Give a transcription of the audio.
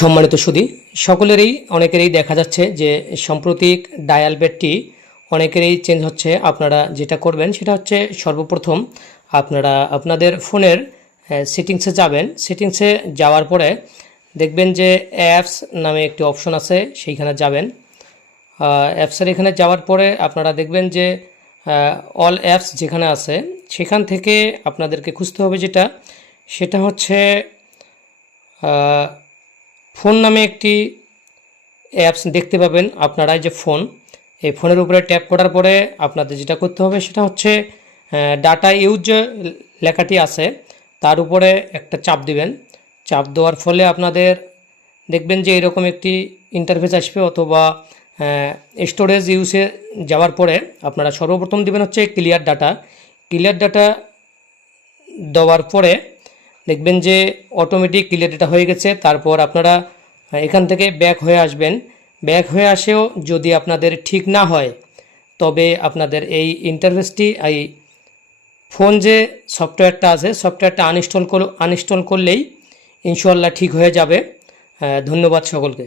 সম্মানিত সুধী, সকলেরই অনেকেরই দেখা যাচ্ছে যে সাম্প্রতিক ডায়াল বেডটি অনেকেরই চেঞ্জ হচ্ছে। আপনারা যেটা করবেন সেটা হচ্ছে সর্বপ্রথম আপনারা আপনাদের ফোনের সেটিংসে যাবেন। সেটিংসে যাওয়ার পরে দেখবেন যে অ্যাপস নামে একটি অপশন আছে, সেইখানে যাবেন। অ্যাপসের এখানে যাওয়ার পরে আপনারা দেখবেন যে অল অ্যাপস যেখানে আছে সেখান থেকে আপনাদেরকে খুঁজতে হবে সেটা হচ্ছে ফোন নামে একটি অ্যাপস দেখতে পাবেন আপনারা। যে ফোন, এই ফোনের উপরে ট্যাপ করার পরে আপনাদের যেটা করতে হবে সেটা হচ্ছে ডাটা ইউজ লেখাটি আছে তার উপরে একটা চাপ দিবেন। চাপ দেওয়ার ফলে আপনাদের দেখবেন যে এরকম একটি ইন্টারফেস আসবে, অথবা স্টোরেজ ইউজে যাওয়ার পরে আপনারা সর্বপ্রথম দিবেন হচ্ছে ক্লিয়ার ডাটা। ক্লিয়ার ডাটা দেওয়ার পরে দেখবেন যে অটোমেটিক ক্লিয়ার ডাটা হয়ে গেছে। তারপর আপনারা এখান থেকে ব্যাক হয়ে আসবেন। ব্যাক হয়ে আসেও যদি আপনাদের ঠিক না হয় তবে আপনাদের এই ইন্টারফেসটি, এই ফোন যে সফটওয়্যারটা আছে সফটওয়্যারটা আনইনস্টল করলেই ইনশাআল্লাহ ঠিক হয়ে যাবে। ধন্যবাদ সকলকে।